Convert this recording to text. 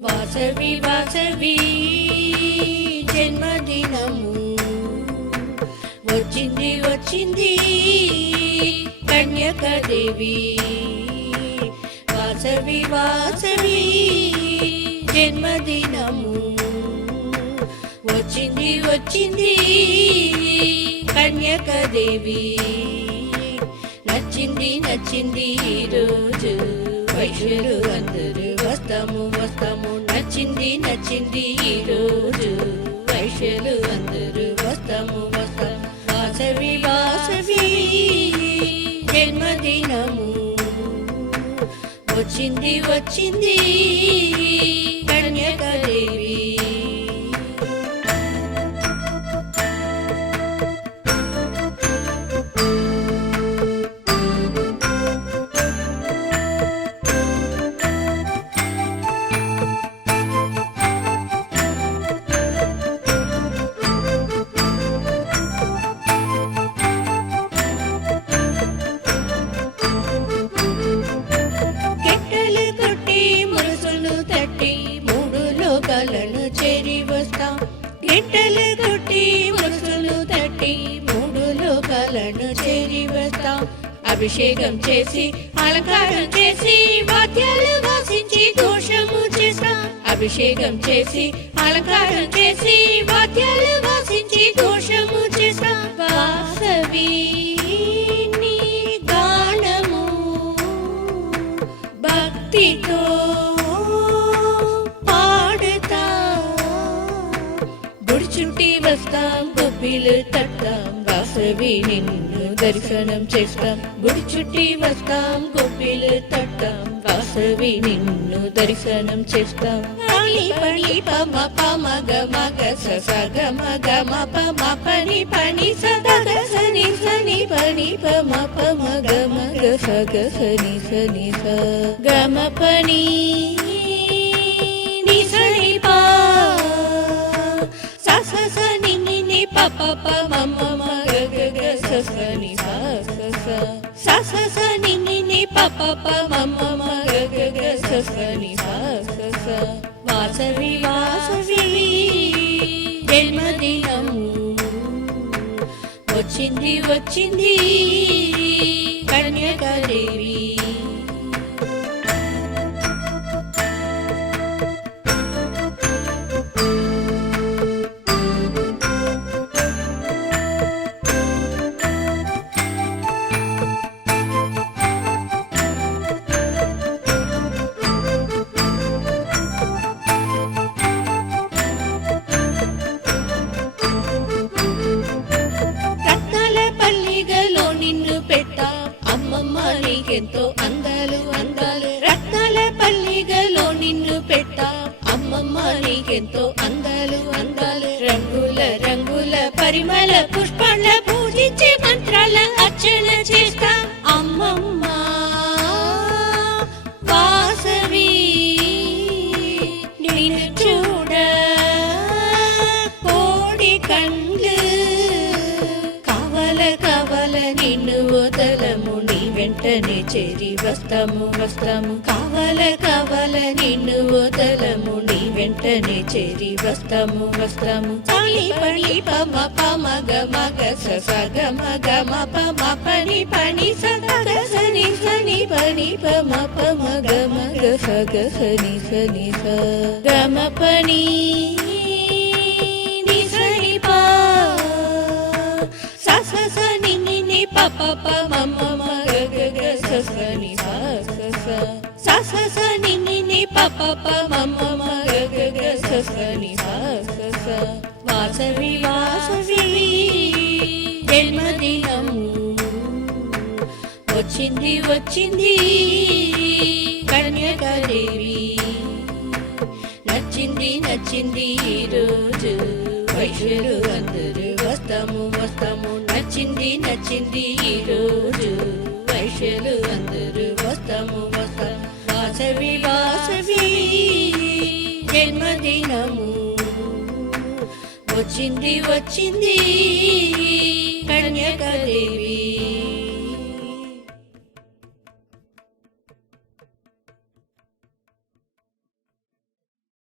వాసవి వాసవి జన్మదినము వచ్చింది వచ్చింది కన్యకాదేవి. వాసవి వాసవి జన్మదినము వచ్చింది వచ్చింది కన్యకాదేవి. నచ్చింది నచ్చింది ఈరోజు వైశ్యులు అందరూ వస్తాము వస్తాము. నచ్చింది నచ్చింది ఈరోజు వైశ్యులు అందరూ వస్తాము వస్తాము. వాసవి వాసవి జన్మదినము వచ్చింది వచ్చింది కన్యకాదేవి. చేరి వస్తాం గిట్టలు కొట్టి మురుసులు తట్టి మూడు లోకాలను చేరి వస్తాం. అభిషేకం చేసి అలంకారం చేసి వాద్యాలు వాసించి దోషము చేస్తాం. అభిషేకం చేసి అలంకారం చేసి వాద్యాలు వాసించి దోషము చేస్తాం. వాసవి నీ గానము భక్తితో చుట్టి వస్తాం గొప్పిలు తట్టాం. వాసవి నిన్ను దర్శనం చేస్తాం. గుడి చుట్టి వస్తాం గొప్పిలు తట్టాం. వాసవి నిన్ను దర్శనం చేస్తాం. పని పని పమ పమ గమ గస సగ మగ మప మపని పని సగ సని సని పని పమ పమ గమ గస గసని సని స గమ పని ని సని పా ప ప మమ మగ గగ సని స స ని ని ప ప ప మమ మగ గగ సని స. వాసవి వాసవి జన్మదినము వచ్చింది వచ్చింది కన్యకాదేవి. ఎంతో అందాలు అందాలు రత్నాల పల్లిగలో నిన్ను పెట్టా అమ్మమ్మ నీకెంతో అందాలు అందాలు. రంగుల రంగుల పరిమళ పుష్పాల పూజించే మంత్రాల అర్చన చేస్తా అమ్మమ్మ. వాసవి నిన్ను చూడ కోడి కండ్లు కవల కవల నిన్ను వదలము వెంటనే చేరి వస్తాము వస్తాము. కవల కవల నిన్ను వదలము నీ వెంటనే చేరి వస్తాము వస్తాము. పని పని పమ పమ గమ గస సగ మగ మప మపని పని సగ సని సని పని పమ పమ గమ గస గసని సని స గమ పని ని సని పా స స సని ని ప ప ప మమ సని స స ని ని ప ప ప మమ మగ గగ సని స. వాసవి వాసవి జన్మదినము వచ్చింది వచ్చింది కన్యకాదేవి. నచ్చింది నచ్చింది ఈరోజు వైశ్యులు అందరూ వస్తాము వస్తాము. నచ్చింది నచ్చింది ఈరోజు వైశ్యులు అందరూ వస్తాము వస్తాము. వాసవి వాసవి జన్మదినము వచ్చింది వచ్చింది కన్యకాదేవి.